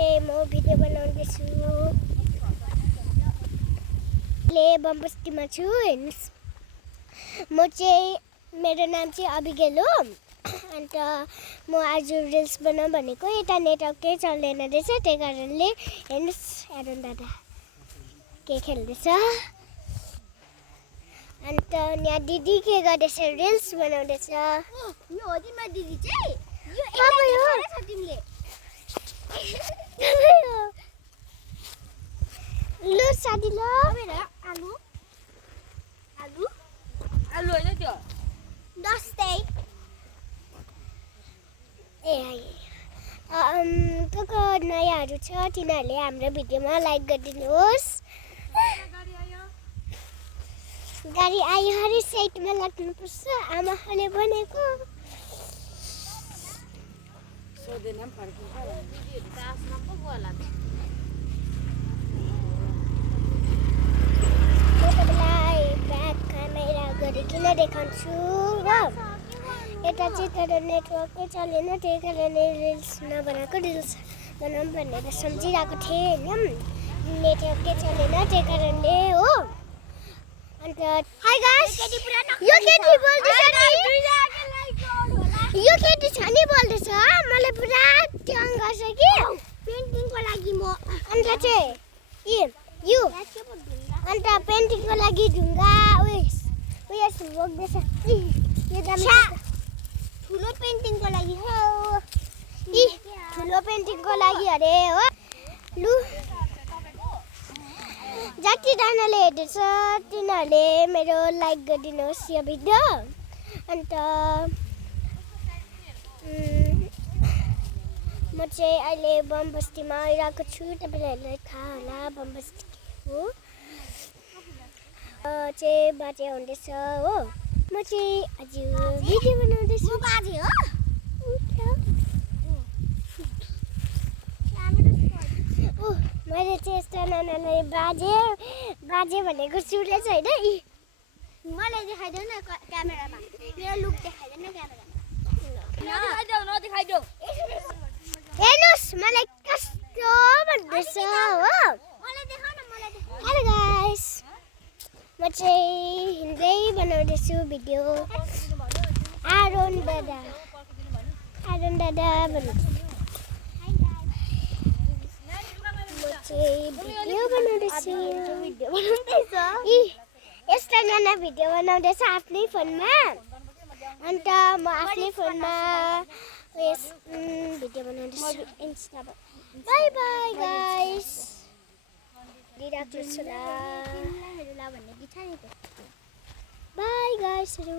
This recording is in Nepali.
चाहिँ म भिडियो बनाउँदैछु। ले बमबस्तीमा छु हेर्नुस्। म चाहिँ मेरो नाम चाहिँ अबिगेल हो। अन्त म आज रिल्स बनाउँ भनेको यता नेटवर्कै चल्दैन रहेछ, त्यही कारणले हेर्नुस् एरोन दादा के खेल्दैछ। अन्त यहाँ दिदी के गर्दैछ, रिल्स बनाउँदैछ। यो हो तिम्रो दिदी चाहिँ, यो तपाईँ हो तिमीले। लु साथी ल आलु आलु आलु होइन त्यो दस्तै ए को को नयाँहरू छ तिनीहरूले हाम्रो भिडियोमा लाइक गरिदिनुहोस्। गाडी आयो हरे साइडमा लाग्नुपर्छ, आमाले भनेको। सोधेन पनि फर्किन्छ दिदीहरू त आसमा पो गयो होला त। तपाईँलाई ब्याक क्यामेरा गरिकन देखाउँछु हो। यता चाहिँ तर नेटवर्कै चलेन, त्यही कारणले रिल्स नबनाएको। रिल्स बनाऊँ भनेर सम्झिरहेको थिएँ होइन, नेटवर्कै चलेन त्यही कारणले हो। अन्त हाई गाइस, यो केटी बोल्दैछ नि, यो केटी छ नि बोल्दैछ, मलाई पुरा ट्याङ गर्छ कि पेन्टिङको लागि म। अन्त चाहिँ यो अन्त पेन्टिङको लागि ढुङ्गा उयस बोक्दैछ। यो ठुलो पेन्टिङको लागि हो, ठुलो पेन्टिङको लागि अरे हो। लु जतिजनाले हेर्दैछ तिनीहरूले मेरो लाइक गरिदिनुहोस् यो भिडियो। अन्त म चाहिँ अहिले बमबस्तीमा आइरहेको छु, तपाईँहरूलाई थाहा होला बमबस्ती हो। चाहिँ बाजे हुँदैछ हो। म चाहिँ आज भिडियो बनाउँदैछु। बाजे हो मैले चाहिँ यस्तो नानालाई बाजे भनेको सुने छैन। मलाई देखाइदेऊ न क्यामेरामा, मेरो लुक देखाइदेऊ न क्यामेरामा। नदेखाइदेऊ हेर्नुहोस् मलाई कस्तो भन्दैछ हो। हेलो गाइस, म चाहिँ हिँड्दै बनाउँदैछु भिडियो। आरोन दादा भन्दैछु। म चाहिँ भिडियो बनाउँदैछु। यस्ताजना भिडियो बनाउँदैछ आफ्नै फोनमा। अन्त म आफ्नै फोनमा भिडियो बनाउँदैछु इन्स्टामा। Bye bye guys, bye गाइसहरू।